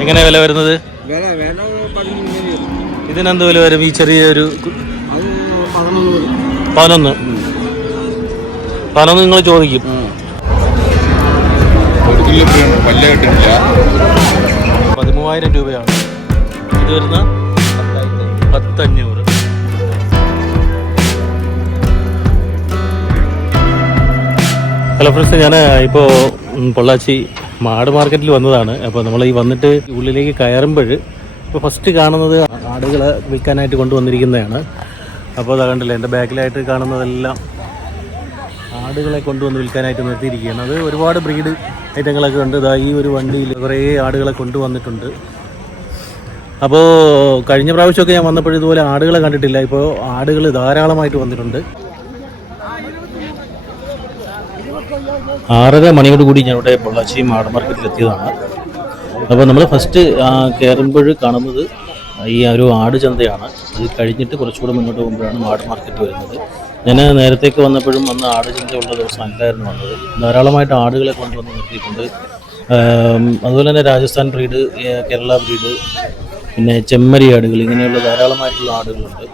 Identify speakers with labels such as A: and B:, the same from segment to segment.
A: എങ്ങനെയാ വില വരുന്നത്? ഇതിനെന്ത് വില വരും ഈ ചെറിയൊരു
B: പതിനൊന്ന്
A: പതിനൊന്ന്? നിങ്ങൾ ചോദിക്കും. പതിമൂവായിരം രൂപയാണ്. ഇത് വരുന്ന പത്തഞ്ഞൂറ്. ഹലോ ഫ്രണ്ട്സ് ഞാൻ ഇപ്പോൾ പൊള്ളാച്ചി മാട് മാർക്കറ്റിൽ വന്നതാണ്. അപ്പോൾ നമ്മൾ ഈ വന്നിട്ട് ഉള്ളിലേക്ക് കയറുമ്പോൾ ഇപ്പോൾ ഫസ്റ്റ് കാണുന്നത് ആടുകൾ വിൽക്കാനായിട്ട് കൊണ്ടുവന്നിരിക്കുന്നതാണ്. അപ്പോൾ അത് കണ്ടില്ലേ എന്റെ ബാക്കിലായിട്ട് കാണുന്നതെല്ലാം ആടുകളെ കൊണ്ടുവന്ന് വിൽക്കാനായിട്ട് നിർത്തിയിരിക്കുകയാണ്. അത് ഒരുപാട് ബ്രീഡ് ഐറ്റങ്ങളൊക്കെ ഉണ്ട്. ഇതാ ഈ ഒരു വണ്ടിയിൽ കുറേ ആടുകളെ കൊണ്ടുവന്നിട്ടുണ്ട്. അപ്പോൾ കഴിഞ്ഞ പ്രാവശ്യമൊക്കെ ഞാൻ വന്നപ്പോഴും ഇതുപോലെ ആടുകളെ കണ്ടിട്ടില്ല. ഇപ്പോൾ ആടുകൾ ധാരാളമായിട്ട് വന്നിട്ടുണ്ട്. ആറര മണിയോട് കൂടി ഞാൻ ഇവിടെ പൊള്ളാച്ചി മാട മാർക്കറ്റിൽ എത്തിയതാണ്. അപ്പോൾ നമ്മൾ ഫസ്റ്റ് കയറുമ്പോൾ കാണുന്നത് ഈ ഒരു ആട് ചന്തയാണ്. അത് കഴിഞ്ഞിട്ട് കുറച്ചുകൂടെ മുന്നോട്ട് പോകുമ്പോഴാണ് മാട് മാർക്കറ്റ് വരുന്നത്. ഞാൻ നേരത്തേക്ക് വന്നപ്പോഴും അന്ന് ആട് ചന്ത ഉള്ള ദിവസം അല്ലായിരുന്നു വന്നത്. ധാരാളമായിട്ട് ആടുകളെ കൊണ്ടുവന്ന് നിർത്തിയിട്ടുണ്ട്. അതുപോലെ തന്നെ രാജസ്ഥാൻ ബ്രീഡ് കേരള ബ്രീഡ് പിന്നെ ചെമ്മരി ആടുകൾ ഇങ്ങനെയുള്ള ധാരാളമായിട്ടുള്ള ആടുകളുണ്ട്.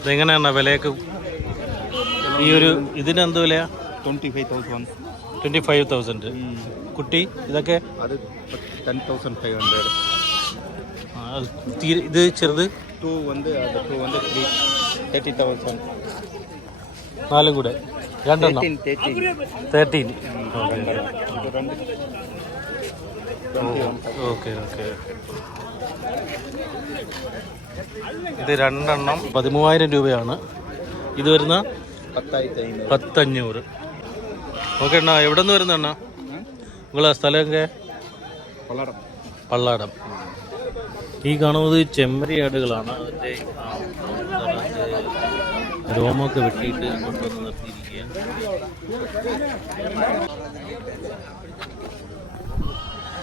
A: ഇതെങ്ങനെയാണ് വിലയൊക്കെ? ഈ ഒരു ഇതിന് എന്ത് വിലയാ?
C: Twenty five thousand
A: twenty five thousand കുട്ടി ഇതൊക്കെ?
C: അത് ടെൻ തൗസൻഡ് ഫൈവ് ഹൺഡ്രഡ്
A: ഇത് ചെറുത്?
C: ടു വന്ന് ടു വന്ന് ത്രീ തേർട്ടി തൗസൻഡ്
A: നാലും കൂടെ. രണ്ടെണ്ണം. തേർട്ടീൻ ഓക്കെ ഓക്കെ ഇത് രണ്ടെണ്ണം പതിമൂവായിരം രൂപയാണ്. ഇത് വരുന്ന പത്തഞ്ഞൂറ്. ഓക്കെ അണ്ണാ എവിടെ നിന്ന് വരുന്ന എണ്ണ? നിങ്ങളെ സ്ഥലം
C: പള്ളാടം.
A: പള്ളാടം. ഈ കാണുന്നത് ചെമ്മരിയാടുകളാണ് അതിന്റെ രോമൊക്കെ വെട്ടിയിട്ട് കൊണ്ടുവന്ന് നിർത്തിയിരിക്കുക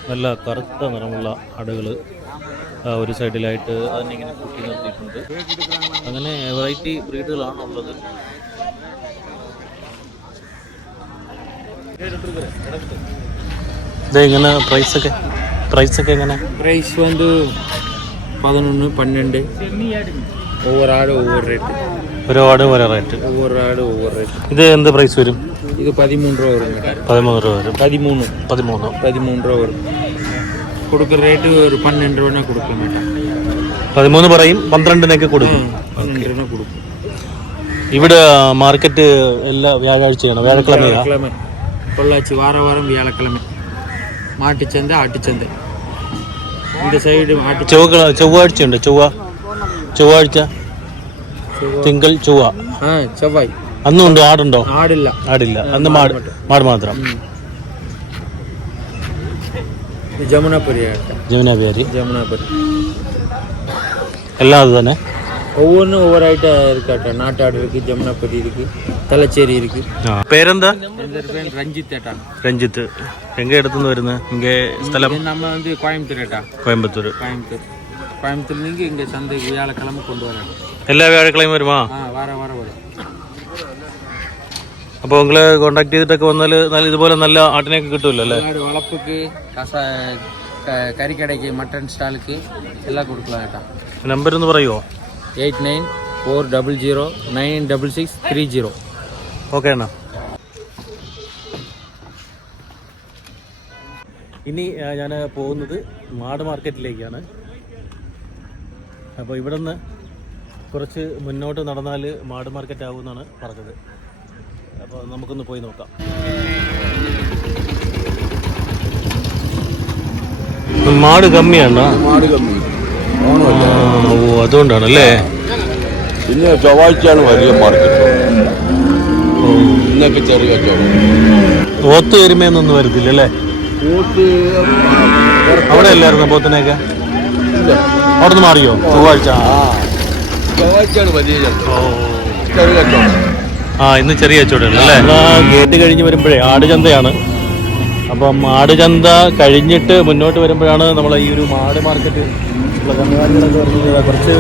A: നല്ല കറുത്ത നിറമുള്ള ആടുകൾ ഒരു സൈഡിലായിട്ട് അതിനിങ്ങനെ കൂട്ടി നിർത്തിയിട്ടുണ്ട്. അങ്ങനെ വെറൈറ്റി ബ്രീഡുകളാണുള്ളത് ഇതെങ്ങനെ പ്രൈസൊക്കെ പ്രൈസൊക്കെ എങ്ങനെ?
B: പ്രൈസ് വന്ന് പതിനൊന്ന് പന്ത്രണ്ട്. ഒവ്വൊരു ആട് ഒവ്വൊരു
A: റേറ്റ് ഒരു ഓരോ റേറ്റ്
B: ഒവ്വൊരു ആട് ഒവ്വൊരു റേറ്റ്
A: ഇത് എന്ത് പ്രൈസ് വരും?
B: ഇത് പതിമൂന്ന് രൂപ വരും.
A: പതിമൂന്ന് രൂപ വരും.
B: പതിമൂന്ന്.
A: പതിമൂന്ന്.
B: പതിമൂന്ന് രൂപ വരും. കൊടുക്കുന്ന റേറ്റ് ഒരു പന്ത്രണ്ട് രൂപ കൊടുക്കാൻ വേണ്ട
A: പതിമൂന്ന് പറയും പന്ത്രണ്ടിനൊക്കെ കൊടുക്കും.
B: പന്ത്രണ്ട് രൂപ കൊടുക്കും.
A: ഇവിടെ മാർക്കറ്റ് എല്ലാ വ്യാഴാഴ്ചയാണ്? വ്യാഴക്കിഴമ
B: பொள்ளாச்சி வார வாரம் வியாழக்கிழமை மாட்டுச்சந்தை ஆட்டுச்சந்தை இந்த சைடு ஆட்டு
A: ചൊവ്വ ചൊവ്വാഴ്ചയുണ്ട് ചൊവ്വ ചൊവ്വാഴ്ച തിങ്കൾ ചൊവ്വ
B: ஆ செவ்வாய்
A: അന്നും ഉണ്ടോ ആടുണ്ടോ
B: ஆடு இல்லை
A: ആടില്ല അന്ന് മാട് മാട് മാത്രം
B: இது ஜமுனாபுரி ஆட்டை
A: ജമുന പേര്
B: ஜமுனாபுரி
A: എല്ലാം അത് തന്നെ
B: ஒவ்வொன்றும் ஒவ்வொரு ஐட்டம் இருக்காட்ட நாட்டாடு இருக்கு ஜமுனாபுரி இருக்கு தலைச்சேரி இருக்கு
A: പേരെന്താ
B: இந்த பேர் ரஞ்சித் ஏட்டா
A: രഞ്ജിത്ത് എങ്ക അടുത്തുനിന്ന് വരുന്നത് ഇങ്ങ സ്ഥലം
B: இது நம்ம வந்து கோயம்புத்தூர் ஏட்டா
A: കോയമ്പത്തൂർ
B: கோயம்புத்தூர் கோயம்புத்தூர்லேருந்து இங்கே சந்தைக்கு வியாழக்கிழமை கொண்டு வராங்க
A: എല്ലാ വ്യാഴക്കിഴമ വരുമാ
B: ஆ வார வாரம் வரும்
A: അപ്പോൾ നിങ്ങൾ കോണ്ടാക്ട് ചെയ്തിട്ടൊക്കെ വന്നാൽ നല്ല ഇതുപോലെ നല്ല ആട്ടിനെയൊക്കെ കിട്ടുമല്ലോ അല്ലേ
B: ஆடு வளர்ப்புக்கு கசா க- கறிக்கடைக்கு மட்டன் ஸ்டாலுக்கு எல்லாம் கொடுக்கலாம் ஏட்டா
A: നമ്പർ ഒന്ന് പറയുമോ
B: eight nine four double zero nine double six three zero
A: okay അണ്ണാ. ഇനി ഞാൻ പോകുന്നത് മാട് മാർക്കറ്റിലേക്കാണ്. അപ്പോൾ ഇവിടെ നിന്ന് കുറച്ച് മുന്നോട്ട് നടന്നാൽ മാട് മാർക്കറ്റ് ആകുമെന്നാണ് പറഞ്ഞത്. അപ്പോൾ നമുക്കൊന്ന് പോയി നോക്കാം. മാട് കമ്മിയാണ്
C: മാട് കമ്മി.
A: ഓണമല്ല ഓ അതുകൊണ്ടാണല്ലേ?
C: പിന്നെ ചൊവ്വാഴ്ചയാണ് വലിയ മാർക്കറ്റ് ഇന്നൊക്കെ ചെറിയ കച്ചവടം
A: ഓത്ത് എരുമയൊന്നും വരത്തില്ല അല്ലേ അവിടെ അല്ലായിരുന്നു പോത്തിനൊക്കെ അവിടെ നിന്ന് മാറിയോ? ചൊവ്വാഴ്ച?
C: ചൊവ്വാഴ്ചയാണ് വലിയ ചെറിയ കച്ചവടം
A: ആ ഇന്ന് ചെറിയ കച്ചവടം അല്ലേ? ഗേറ്റ് കഴിഞ്ഞ് വരുമ്പോഴേ ആടുചന്തയാണ് അപ്പം ആടുചന്ത കഴിഞ്ഞിട്ട് മുന്നോട്ട് വരുമ്പോഴാണ് നമ്മൾ ഈ ഒരു ആട് മാർക്കറ്റ് ഉള്ള കന്നുകാലികളൊക്കെ വരുന്നത് കുറച്ച്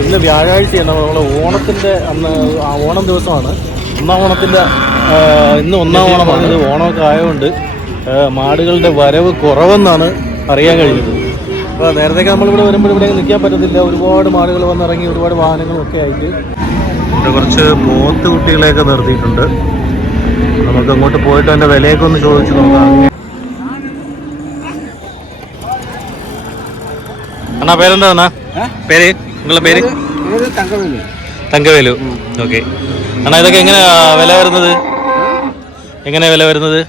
A: ഇന്ന് വ്യാഴാഴ്ചയാണ്. നമ്മൾ ഓണത്തിന്റെ അന്ന് ആ ഓണം ദിവസമാണ്. ഒന്നാം ഓണത്തിന്റെ ഇന്ന് ഒന്നാം ഓണമാണ്. ഇത് ഓണമൊക്കെ ആയതുകൊണ്ട് മാടുകളുടെ വരവ് കുറവെന്നാണ് അറിയാൻ കഴിഞ്ഞത്. അപ്പോൾ നേരത്തേക്ക് നമ്മളിവിടെ വരുമ്പോൾ ഇവിടെ നിൽക്കാൻ പറ്റത്തില്ല. ഒരുപാട് മാടുകൾ വന്നിറങ്ങി ഒരുപാട് വാഹനങ്ങളൊക്കെ ആയിട്ട്. ഇവിടെ കുറച്ച് പോത്ത് കുട്ടികളെയൊക്കെ നിർത്തിയിട്ടുണ്ട്. നമുക്ക് അങ്ങോട്ട് പോയിട്ട് അതിന്റെ വിലയൊക്കെ ഒന്ന് ചോദിച്ചു നോക്കാം. അണ്ണാ പേരെന്താ അണ്ണാ? പേര്? നിങ്ങളുടെ പേര്? തങ്കവേലു. ഓക്കെ. അണ്ണാ ഇതൊക്കെ എങ്ങനെ വില വരുന്നത്? എങ്ങനെ വില വരുന്നത്?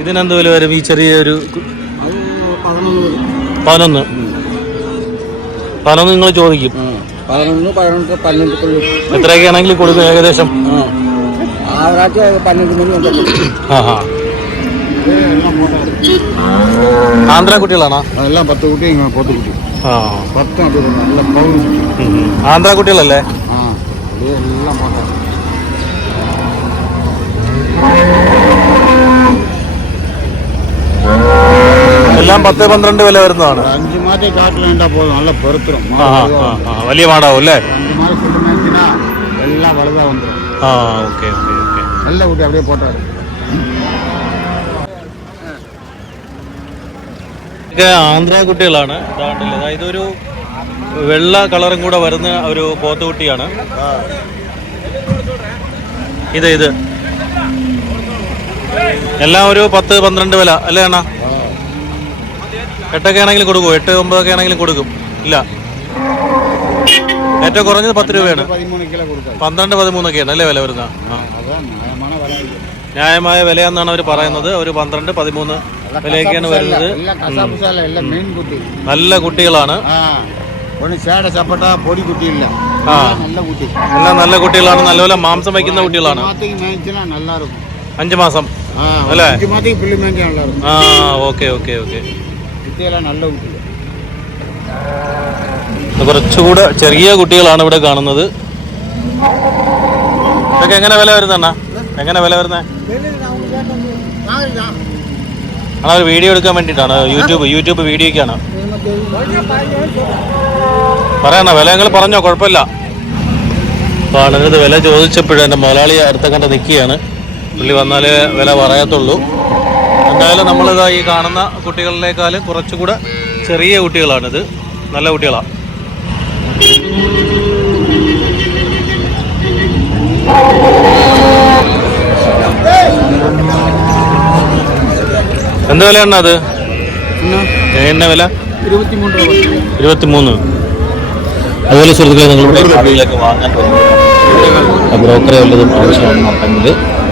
A: ഇതിനെന്ത് വില വരും ഈ ചെറിയ ഒരു കു-
B: അത് പതിനൊന്ന്
A: പതിനൊന്ന്? നിങ്ങൾ ചോദിക്കും.
B: പതിനൊന്ന് പതിനൊന്ന് പന്ത്രണ്ട്
A: എത്രയൊക്കെ ആണെങ്കിൽ കൊടുക്കും ഏകദേശം.
B: ആവറാറ്റ് പന്ത്രണ്ട് മണി
A: ആ ആ ആന്ധ്ര കുട്ടികളാണോ
B: എല്ലാം പത്ത് കുട്ടി പത്ത് കുട്ടി പത്ത് നല്ല
A: ആന്ധ്ര കുട്ടികളല്ലേ
B: എല്ലാം
A: എല്ലാം പത്ത് പന്ത്രണ്ട് വില വരുന്നതാണ്
B: അഞ്ചു മാറ്റി കാട്ടിൽ വേണ്ടാ പോകും നല്ല
A: പെറുത്തരും വലിയ മാടാവും അല്ലേ
B: അഞ്ചു മാറ്റി എല്ലാം വലുതാ വന്നു
A: ആ ഓക്കെ ഓക്കെ ഓക്കെ
B: നല്ല കുട്ടി അവിടെ പോട്ടാ
A: ഇതൊക്കെ ആന്ധ്ര കുട്ടികളാണ്. ഇതൊരു വെള്ള കളറും കൂടെ വരുന്ന ഒരു പോത്തുകുട്ടിയാണ് ഇത് ഇത്. എല്ലാം ഒരു പത്ത് പന്ത്രണ്ട് വില. അല്ലേ അണ്ണാ? എട്ടൊക്കെ ആണെങ്കിലും കൊടുക്കും എട്ട് ഒമ്പതൊക്കെ ആണെങ്കിലും കൊടുക്കും. ഇല്ല. ഏറ്റവും കുറഞ്ഞത് പത്ത് രൂപയാണ്. പന്ത്രണ്ട് പതിമൂന്നൊക്കെയാണ്. അല്ലേ വില
B: വരുന്ന
A: ന്യായമായ വിലയെന്നാണ് അവർ പറയുന്നത്. ഒരു പന്ത്രണ്ട് പതിമൂന്ന് വിലയൊക്കെയാണ് വരുന്നത്. നല്ല കുട്ടികളാണ്. ചപ്പട്ട
B: പൊടി നല്ല
A: എല്ലാം നല്ല കുട്ടികളാണ്. നല്ലപോലെ മാംസം വയ്ക്കുന്ന കുട്ടികളാണ്. അഞ്ചു മാസം.
B: അല്ലേ?
A: ആ ഓക്കെ ഓക്കെ ഓക്കെ.
B: നല്ല കുട്ടികൾ
A: കുറച്ചുകൂടെ ചെറിയ കുട്ടികളാണ് ഇവിടെ കാണുന്നത്. ഇതൊക്കെ എങ്ങനെ വില വരുന്ന എങ്ങനെ വില വരുന്നേ? ആണ് വീഡിയോ എടുക്കാൻ വേണ്ടിയിട്ടാണ്. യൂട്യൂബ് യൂട്യൂബ് വീഡിയോക്കാണ് പറയണ വില നിങ്ങൾ പറഞ്ഞോ കുഴപ്പമില്ല. വില ചോദിച്ചപ്പോഴും എന്റെ മുതലാളി അടുത്ത കണ്ട് നിൽക്കുകയാണ്. പുള്ളി വന്നാലേ വില പറയത്തുള്ളൂ. എന്തായാലും നമ്മളിതാ ഈ കാണുന്ന കുട്ടികളിലേക്കാൾ കുറച്ചുകൂടെ ചെറിയ കുട്ടികളാണിത്. നല്ല കുട്ടികളാണ് എന്ത് വിലയാണ് അത്? തേങ്ങ വില? ഇരുപത്തിമൂന്ന് അതുപോലെ സുഹൃത്തുക്കളെ നിങ്ങൾ വാങ്ങാൻ ബ്രോക്കറെ വല്ലതും ആവശ്യമാണെന്നുണ്ടെങ്കിൽ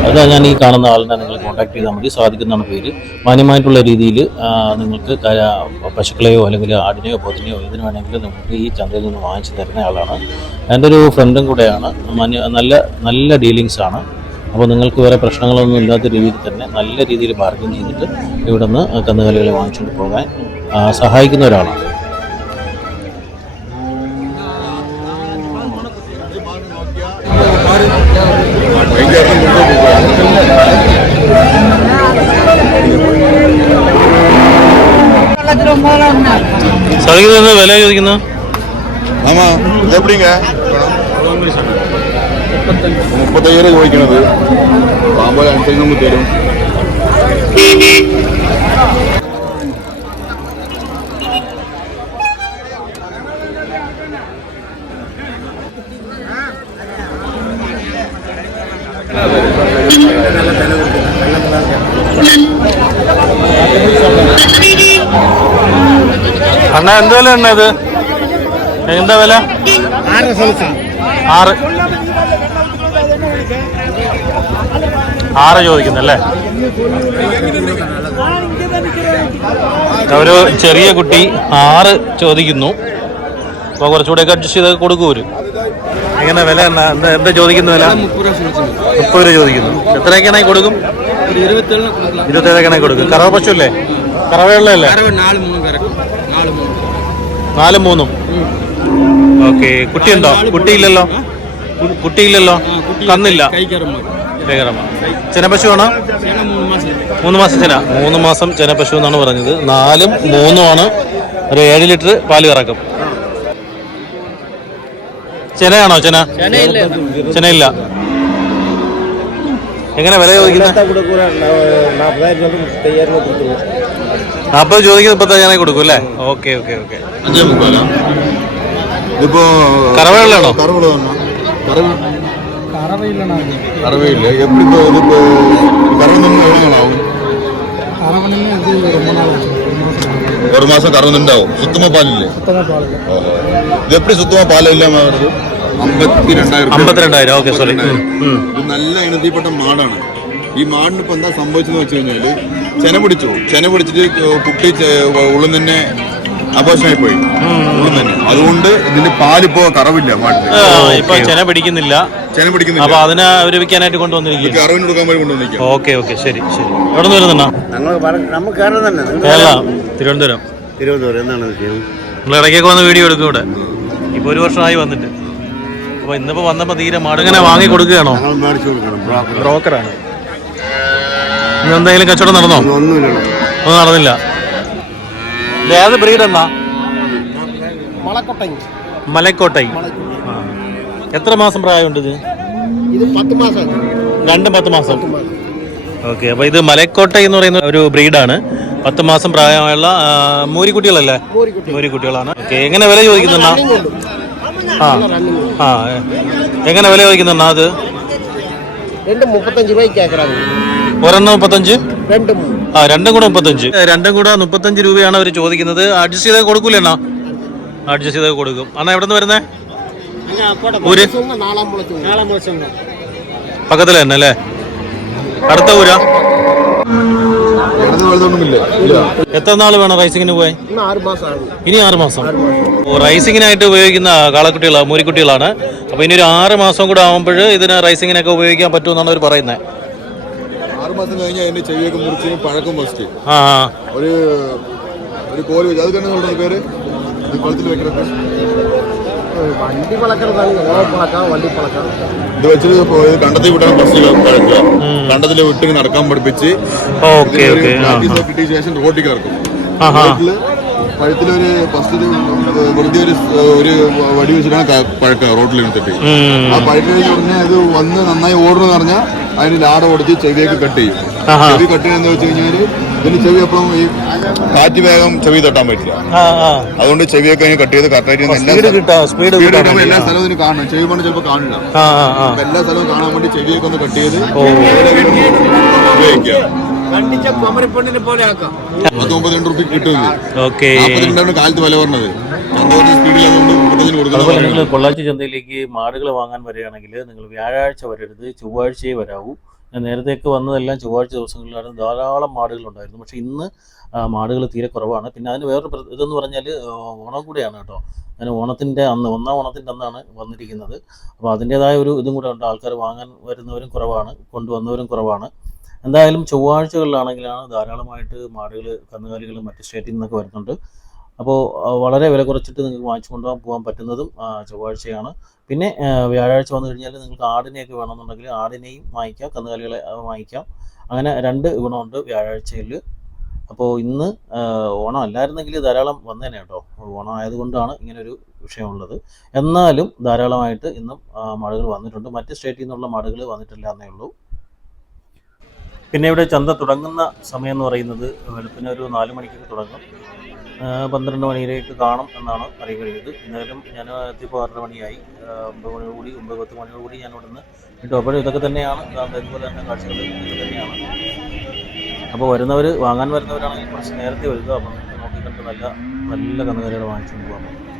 A: അത് ഞാൻ ഈ കാണുന്ന ആളിനെ നിങ്ങൾ കോൺടാക്ട് ചെയ്താൽ മതി. സാധിക്കുന്നതാണ് പേര്. മാന്യമായിട്ടുള്ള രീതിയിൽ നിങ്ങൾക്ക് പശുക്കളെയോ അല്ലെങ്കിൽ ആടിനെയോ പോത്തിനെയോ ഇതിന് വേണമെങ്കിൽ നിങ്ങൾക്ക് ഈ ചന്തയിൽ നിന്ന് വാങ്ങിച്ചു തരുന്ന ആളാണ്. എന്റെ ഒരു ഫ്രണ്ടും കൂടെയാണ്. നല്ല നല്ല ഡീലിങ്സ് ആണ്. അപ്പോൾ നിങ്ങൾക്ക് വേറെ പ്രശ്നങ്ങളൊന്നും ഇല്ലാത്ത രീതിയിൽ തന്നെ നല്ല രീതിയിൽ ബാർഗൻ ചെയ്തിട്ട് ഇവിടെ നിന്ന് കന്നുകാലികളെ വാങ്ങിച്ചുകൊണ്ട് പോകാൻ ആ, സഹായിക്കുന്ന ഒരാളാണ് സാധിക്കുന്ന വില ചോദിക്കുന്നത്
D: ஆமா இது எப்படிங்க മുപ്പത്തയ്യായിരം ചോദിക്കണത് പാമ്പോൾ അനുസരിച്ച് നമുക്ക് തരും.
A: അണ്ണ എന്ത് വില എണ്ണ എന്താ വില?
B: ആറ്
A: ആറ്. ആറ് ചോദിക്കുന്നല്ലേ? ഒരു ചെറിയ കുട്ടി ആറ് ചോദിക്കുന്നു. അപ്പൊ കുറച്ചുകൂടെ അഡ്ജസ്റ്റ് ചെയ്ത് കൊടുക്കൂര് എങ്ങനെ വില എന്നാ എന്താ എന്താ ചോദിക്കുന്ന വില? മുപ്പത് രൂപ ചോദിക്കുന്നു. എത്രയൊക്കെയാണെങ്കിൽ കൊടുക്കും? ഇരുപത്തേഴൊക്കെയാണെങ്കിൽ കൊടുക്കും. കറവ പശുല്ലേ കറവയുള്ളതല്ലേ? നാലും മൂന്നും. ഓക്കെ കുട്ടിയുണ്ടോ? കുട്ടിയില്ലല്ലോ? കുട്ടിയില്ലല്ലോ? കന്നില്ല?
B: ചെനപ്പശുവാണോ?
A: മൂന്ന് മാസം ചെന. മൂന്ന് മാസം ചെനപ്പശു എന്നാണ് പറഞ്ഞത്. നാലും മൂന്നുമാണ് ഒരു ഏഴ് ലിറ്റർ പാൽ കറക്കും. ചെനയാണോ ചെന? ചെനയില്ല. എങ്ങനെ വില ചോദിക്കുന്നത് അപ്പൊ ചോദിക്കുന്നത് മുപ്പത്തയ്യായിരം കൊടുക്കും അല്ലേ? Okay
D: okay okay. ഇതിപ്പോ കറവകളിലാണോ എഴുതണാവും ഒരു മാസം കറവ് നിന്നുണ്ടാവും സുത്തമ പാലില്ലേ? ഓഹോ. ഇത് എപ്പടി സുത്തമ പാലില്ല അമ്പത്തി രണ്ടായിരം
A: അമ്പത്തിരണ്ടായിരം. ഓക്കെ സോറി
D: ഇത് നല്ല ഇനത്തിൽപ്പെട്ട മാടാണ്. ഈ മാടിന് ഇപ്പൊ എന്താ സംഭവിച്ചെന്ന് വെച്ച് കഴിഞ്ഞാൽ ചെന പിടിച്ചു. ചെന പിടിച്ചിട്ട് കുട്ടി ഉള്ളിൽ തന്നെ അപോഷനായി പോയി. അതുകൊണ്ട് ഇതിന്റെ പാലിപ്പോ കറവില്ല മാട്ടിന്
A: ഇപ്പൊ ചെന പിടിക്കുന്നില്ല.
D: ചെന
A: അപ്പൊ
D: പിടിക്കുന്നില്ല
A: അതിനെ അവർ വിൽക്കാനായിട്ട് കൊണ്ടുവന്നിരിക്കും.
D: കറവിന് കൊടുക്കാൻ വേണ്ടി കൊണ്ടുവന്നിരിക്കാം
A: ഓക്കെ ഓക്കെ. ശരി ശരി. എവിടെ നിന്ന് വരുന്നുണ്ടോ
E: നമുക്ക് കേരളം തന്നെ.
A: കേരള. തിരുവനന്തപുരം.
E: തിരുവനന്തപുരം. എന്താണ് വിഷയം
A: നമ്മൾ ഇടയ്ക്കൊക്കെ വന്ന് വീഡിയോ എടുക്കും ഇവിടെ. ഇപ്പൊ ഒരു വർഷമായി വന്നിട്ട്. അപ്പൊ ഇന്നിപ്പോ വന്നപ്പോ തീരെ മടങ്ങനെ വാങ്ങി കൊടുക്കുകയാണോ? ബ്രോക്കറാണ്. ഇന്ന് എന്തെങ്കിലും കച്ചവടം നടന്നോ? ഒന്നും നടന്നില്ല. ഏത് ബ്രീഡ് എന്നാ? മലക്കോട്ടൈ. എത്ര മാസം പ്രായമുണ്ട് ഇത്? രണ്ടും പത്ത് മാസം. ഓക്കെ അപ്പൊ ഇത് മലക്കോട്ടൈ എന്ന് പറയുന്ന ഒരു ബ്രീഡാണ്. പത്ത് മാസം പ്രായമുള്ള മൂരിക്കുട്ടികളല്ലേ? മൂരിക്കുട്ടികളാണ്. ഓക്കെ എങ്ങനെ വില ചോദിക്കുന്ന ആ ആ എങ്ങനെ വില ചോദിക്കുന്നുണ്ടാ അത്? ഒരെണ്ണം മുപ്പത്തഞ്ച്?
E: രണ്ട്.
A: ആ രണ്ടും കൂടെ മുപ്പത്തഞ്ച്. രണ്ടും കൂടെ മുപ്പത്തഞ്ച് രൂപയാണ് അവർ ചോദിക്കുന്നത്. അഡ്ജസ്റ്റ് ചെയ്ത് കൊടുക്കൂലേ അണ്ണാ? അഡ്ജസ്റ്റ് ചെയ്ത് കൊടുക്കും. അണ്ണാ എവിടെ നിന്ന് വരുന്നേ ഊര്?
E: നാളാം നാളാം
A: പക്കത്തിൽ തന്നെ അല്ലേ? അടുത്ത ഊരാ? എത്ര നാൾ വേണം റൈസിങ്ങിന് പോയി ഇനി ആറ് മാസം. റൈസിങ്ങിനായിട്ട് ഉപയോഗിക്കുന്ന കാളക്കുട്ടികളാണ് മൂരിക്കുട്ടികളാണ്. അപ്പോൾ ഇനി ഒരു ആറ് മാസം കൂടെ ആകുമ്പോൾ ഇതിന് റൈസിങ്ങിനൊക്കെ ഉപയോഗിക്കാൻ പറ്റുമെന്നാണ് അവർ പറയുന്നത്
D: ആറുമാസം കഴിഞ്ഞാൽ അതിന്റെ ചെവിയൊക്കെ മുറിച്ചും പഴക്കം
A: വസ്റ്റ്
D: ഒരു ഒരു കോലി വെച്ച്. അത് തന്നെ പേര്? കുളത്തിൽ വെക്കുന്നത്
E: വണ്ടി പളക്കരുതാണ് വണ്ടി പളക്കാം.
D: ഇത് വെച്ചിട്ട് കണ്ടത്തിൽ വിട്ടാണ് ബസ് കണ്ടത്തിൽ വിട്ട് നടക്കാൻ പഠിപ്പിച്ച് ശേഷം റോട്ടിൽ കിടക്കും. പഴത്തിലൊരു ഫസ്റ്റ് വെറുതെ ഒരു ഒരു വടി വെച്ചിട്ടാണ് പഴക്കുക റോട്ടിൽ
A: എടുത്തിട്ട്
D: ആ പഴക്കം പറഞ്ഞാൽ അത് വന്ന് നന്നായി ഓടണമെന്ന് പറഞ്ഞാൽ അതിന് ലാട ഓടിച്ച് ചെവിയൊക്കെ കട്ട് ചെയ്യും. ചെവി കട്ട് ചെയ്യുന്ന വെച്ച് കഴിഞ്ഞാൽ ഇതിന് ചെവി എപ്പോഴും ഈ കാറ്റ് വേഗം ചെവി തട്ടാൻ പറ്റില്ല.
A: ആ ആ.
D: അതുകൊണ്ട് ചെവിയൊക്കെ അതിന് കട്ട് ചെയ്ത് കറക്റ്റായിട്ട് എല്ലാ
A: സ്പീഡ്
D: കിട്ടുമ്പോൾ സ്ഥലവും ഇതിന് കാണണം. ചെവി പണ്ട് ചിലപ്പോൾ കാണില്ല. അപ്പൊ എല്ലാ സ്ഥലവും കാണാൻ വേണ്ടി ചെവിയൊക്കെ ഒന്ന് കട്ട് ചെയ്ത് ഉപയോഗിക്കുക
E: കണ്ടിച്ച കൊമരപ്പെണ്ണിനെ പോലെ ആക്കാം.
D: പത്ത് മുപ്പത്തിരണ്ട് റുപ്യ കിട്ടും
A: ഓക്കെ.
D: നാൽപ്പത്തിരണ്ടാണ് കാലത്ത് വില പറഞ്ഞത്.
A: അതുപോലെ നിങ്ങൾ പൊള്ളാച്ചി ചന്തയിലേക്ക് മാടുകൾ വാങ്ങാൻ വരികയാണെങ്കിൽ നിങ്ങൾ വ്യാഴാഴ്ച വരരുത് ചൊവ്വാഴ്ചയെ വരാവൂ. ഞാൻ നേരത്തെയൊക്കെ വന്നതെല്ലാം ചൊവ്വാഴ്ച ദിവസങ്ങളിലായിരുന്നു. ധാരാളം മാടുകളുണ്ടായിരുന്നു പക്ഷേ ഇന്ന് മാടുകൾ തീരെ കുറവാണ്. പിന്നെ അതിന് വേറൊരു ഇതെന്ന് പറഞ്ഞാൽ ഓണം കൂടെയാണ് കേട്ടോ. ഞാൻ ഓണത്തിന്റെ അന്ന് ഒന്നാം ഓണത്തിന്റെ അന്നാണ് വന്നിരിക്കുന്നത്. അപ്പോൾ അതിന്റേതായ ഒരു ഇതും കൂടെ ഉണ്ട്. ആൾക്കാർ വാങ്ങാൻ വരുന്നവരും കുറവാണ് കൊണ്ടുവന്നവരും കുറവാണ്. എന്തായാലും ചൊവ്വാഴ്ചകളിലാണെങ്കിലാണ് ധാരാളമായിട്ട് മാടുകൾ കന്നുകാലികൾ മറ്റ് സ്റ്റേറ്റിൽ നിന്നൊക്കെ വരുന്നുണ്ട്. അപ്പോൾ വളരെ വില കുറച്ചിട്ട് നിങ്ങൾക്ക് വാങ്ങിച്ചു കൊണ്ടുപോകാൻ പോകാൻ പറ്റുന്നതും ചൊവ്വാഴ്ചയാണ്. പിന്നെ വ്യാഴാഴ്ച വന്നു കഴിഞ്ഞാൽ നിങ്ങൾക്ക് ആടിനെയൊക്കെ വേണമെന്നുണ്ടെങ്കിൽ ആടിനെയും വാങ്ങിക്കാം കന്നുകാലികളെ വാങ്ങിക്കാം. അങ്ങനെ രണ്ട് ഗുണമുണ്ട് വ്യാഴാഴ്ചയിൽ അപ്പോൾ ഇന്ന് ഓണം അല്ലായിരുന്നെങ്കിൽ ധാരാളം വന്നേനെ കേട്ടോ. ഓണം ആയതുകൊണ്ടാണ് ഇങ്ങനൊരു വിഷയമുള്ളത്. എന്നാലും ധാരാളമായിട്ട് ഇന്നും മഴകൾ വന്നിട്ടുണ്ട്. മറ്റ് സ്റ്റേറ്റിൽ നിന്നുള്ള മാടുകൾ വന്നിട്ടില്ല എന്നേ ഉള്ളൂ. പിന്നെ ഇവിടെ ചന്ത തുടങ്ങുന്ന സമയം എന്ന് പറയുന്നത് വെളുപ്പിന് ഒരു നാല് മണിക്കൊക്കെ തുടങ്ങും. പന്ത്രണ്ട് മണിയിലേക്ക് കാണും എന്നാണ് അറിയാൻ കഴിയുന്നത്. എന്നാലും ഞാൻ എത്തിയപ്പോൾ ആറര മണിയായി. ഒമ്പത് മണിയോടുകൂടി ഒമ്പത് പത്ത് മണിയോടുകൂടി ഞാൻ ഇവിടുന്ന് കിട്ടും അപ്പോഴും ഇതൊക്കെ തന്നെയാണ്. ഇതുപോലെ തന്നെ കാഴ്ചകൾ ഇതൊക്കെ തന്നെയാണ്. അപ്പോൾ വരുന്നവർ വാങ്ങാൻ വരുന്നവരാണെങ്കിൽ കുറച്ച് നേരത്തെ വരിക. അപ്പം നോക്കി നോക്കിക്കണ്ട് നല്ല നല്ല കന്നുകാലികൾ വാങ്ങിച്ചുകൊണ്ട് പോകാം